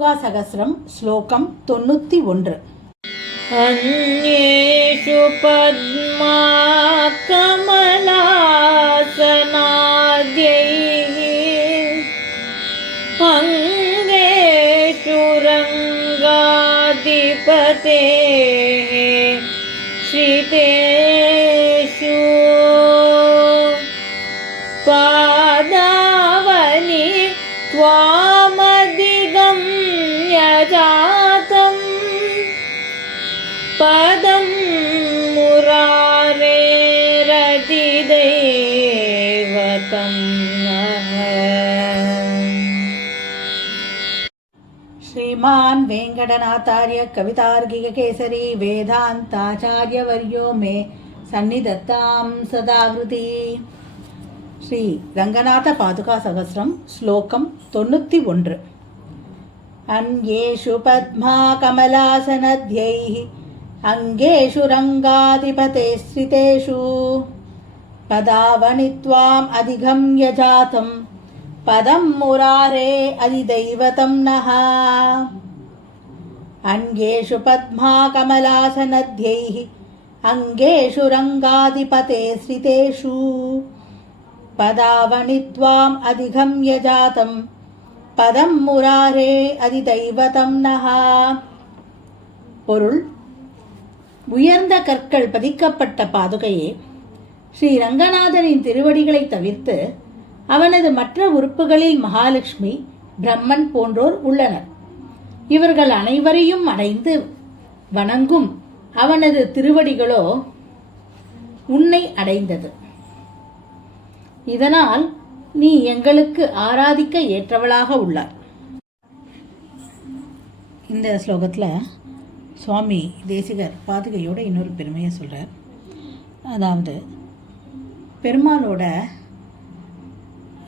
சகஸ்ரம் ஸ்லோகம் 91. அன்யேஷு பத்மா கமலாசனாத்யைஹ அங்கேஷு ரங்காதிபதேஹ ஸ்ரீதேஷு பாதாவனி त्वामधिगम्यजातं पदं मुरारेरतिदैवतं नः. श्रीमान् वेङ्कटनाथार्य कवितार्किककेसरी वेदान्ताचार्यवर्यो मे सन्निधत्तां सदाहृति. ஸ்ரீ ரங்கநாத பாதுகா சகஸ்ரம் ஸ்லோகம் 91. அன்யேஷு பத்மா கமலாசனத்யைஹ அங்கேஷு ரங்காதிபதே ஸ்ரிதேஷு பதாவனி த்வாம் அதிகம்ய ஜாதம் பதம் முராரே அதிதைவதம் நஹ. அன்யேஷு பத்மா கமலாசனத்யைஹ அங்கேஷு ரங்காதிபதே ஸ்ரிதேஷு பதாவனி த்வாம் அதிகம்ய ஜாதம் பதம் முராரே அதிதைவதம் நஹா. பொருள்: உயர்ந்த கற்கள் பதிக்கப்பட்ட பாதுகையே, ஸ்ரீ ரங்கநாதனின் திருவடிகளை தவிர்த்து அவனது மற்ற உறுப்புகளில் மகாலட்சுமி, பிரம்மன் போன்றோர் உள்ளனர். இவர்கள் அனைவரையும் அடைந்து வணங்கும் அவனது திருவடிகளோ உன்னை அடைந்தது. இதனால் நீ எங்களுக்கு ஆராதிக்க ஏற்றவளாக உள்ளார். இந்த ஸ்லோகத்தில் சுவாமி தேசிகர் பாதுகையோட இன்னொரு பெருமையை சொல்கிறார். அதாவது பெருமாளோட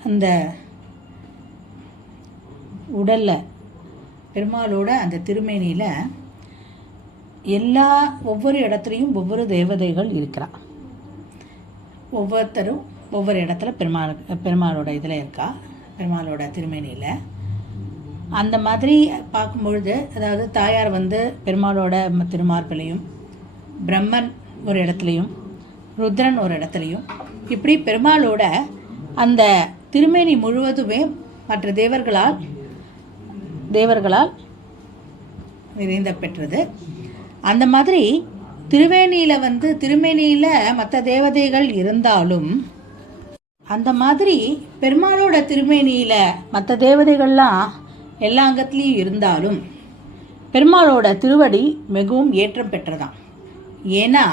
அந்த உடலில், பெருமாளோட அந்த திருமேனியில் ஒவ்வொரு இடத்துலையும் ஒவ்வொரு தேவதைகள் இருக்கிறார். ஒவ்வொருத்தரும் ஒவ்வொரு இடத்துல பெருமாளோட இதில் இருக்கா, பெருமாளோட திருமேனியில். அந்த மாதிரி பார்க்கும்பொழுது, அதாவது தாயார் பெருமாளோட திருமார்பிலையும், பிரம்மன் ஒரு இடத்துலையும், ருத்ரன் ஒரு இடத்துலையும், இப்படி பெருமாளோட அந்த திருமேனி முழுவதுமே மற்ற தேவர்களால் நிறைந்த பெற்றது. அந்த மாதிரி திருமேனியில் மற்ற தேவதைகள் இருந்தாலும், அந்த மாதிரி பெருமாளோட திருமேனியில் மற்ற தேவதைகள்லாம் எல்லா அங்கத்துலேயும் இருந்தாலும் பெருமாளோட திருவடி மிகவும் ஏற்றம் பெற்றதான். ஏன்னா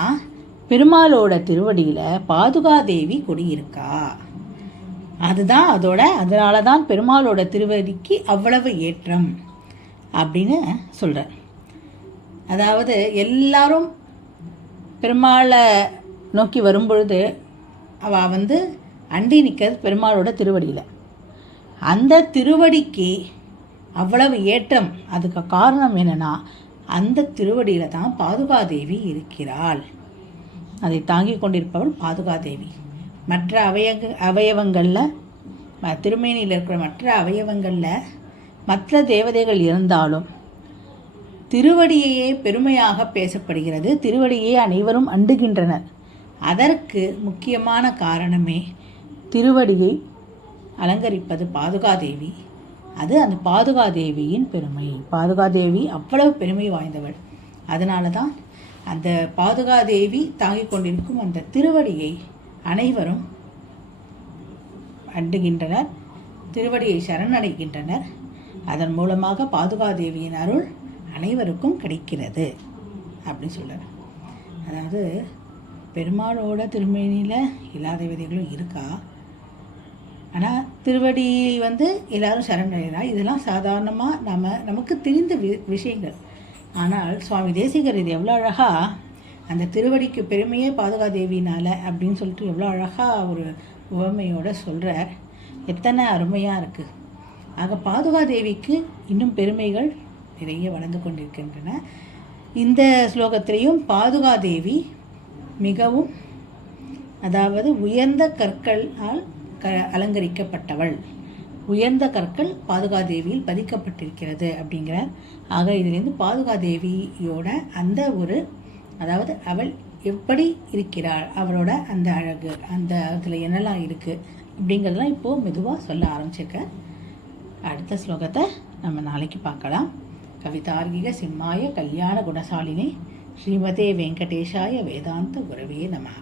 பெருமாளோட திருவடியில் பாதுகாதேவி குடியிருக்கா. அதனால தான் பெருமாளோட திருவடிக்கு அவ்வளவு ஏற்றம் அப்படின்னு சொல்கிறார். அதாவது எல்லாரும் பெருமாளை நோக்கி வரும்பொழுது அவள் அண்டி நிற்கிறது பெருமாளோட திருவடியில். அந்த திருவடிக்கு அவ்வளவு ஏற்றம். அதுக்கு காரணம் என்னென்னா, அந்த திருவடியில் தான் பாதுகாதேவி இருக்கிறாள். அதை தாங்கி கொண்டிருப்பவள் பாதுகாதேவி. மற்ற அவயவங்களில், திருமேனியில் இருக்கிற மற்ற அவயவங்களில் மற்ற தேவதைகள் இருந்தாலும் திருவடியையே பெருமையாக பேசப்படுகிறது. திருவடியை அனைவரும் அண்டுகின்றனர். அதற்கு முக்கியமான காரணமே திருவடியை அலங்கரிப்பது பாதுகாதேவி. அது அந்த பாதுகாதேவியின் பெருமை. பாதுகாதேவி அவ்வளவு பெருமை வாய்ந்தவள். அதனால தான் அந்த பாதுகாதேவி தாங்கிக் கொண்டிருக்கும் அந்த திருவடியை அனைவரும் அண்டுகின்றனர், திருவடியை சரணடைகின்றனர். அதன் மூலமாக பாதுகாதேவியின் அருள் அனைவருக்கும் கிடைக்கிறது அப்படின்னு சொல்கிறார். அதாவது பெருமாளோட திருமேனியில் எல்லா தேவதைகளும் இருக்கா, ஆனால் திருவடி எல்லாரும் சரணடைகிறா. இதெல்லாம் சாதாரணமாக நமக்கு தெரிந்த விஷயங்கள். ஆனால் சுவாமி தேசிகர் இது எவ்வளோ அழகாக அந்த திருவடிக்கு பெருமையே பாதுகாதேவினால் அப்படின்னு சொல்லிட்டு எவ்வளோ அழகாக ஒரு உவமையோடு சொல்கிறார். எத்தனை அருமையாக இருக்குது. ஆக பாதுகாதேவிக்கு இன்னும் பெருமைகள் நிறைய வளர்ந்து கொண்டிருக்கின்றன. இந்த ஸ்லோகத்திலையும் பாதுகாதேவி மிகவும், அதாவது உயர்ந்த கற்களால் அலங்கரிக்கப்பட்டவள், உயர்ந்த கற்கள் பாதுகாதேவியில் பதிக்கப்பட்டிருக்கிறது அப்படிங்கிறார். ஆக இதிலிருந்து பாதுகாதேவியோட அந்த ஒரு, அதாவது அவள் எப்படி இருக்கிறாள், அவளோட அந்த அழகு, அந்த அதில் என்னெல்லாம் இருக்குது அப்படிங்கிறதெல்லாம் இப்போது மெதுவாக சொல்ல ஆரம்பிச்சிருக்க. அடுத்த ஸ்லோகத்தை நம்ம நாளைக்கு பார்க்கலாம். கவிதார்கிக சிம்மாய கல்யாண குணசாலினி ஸ்ரீமதே வெங்கடேஷாய வேதாந்த குரவே நமः.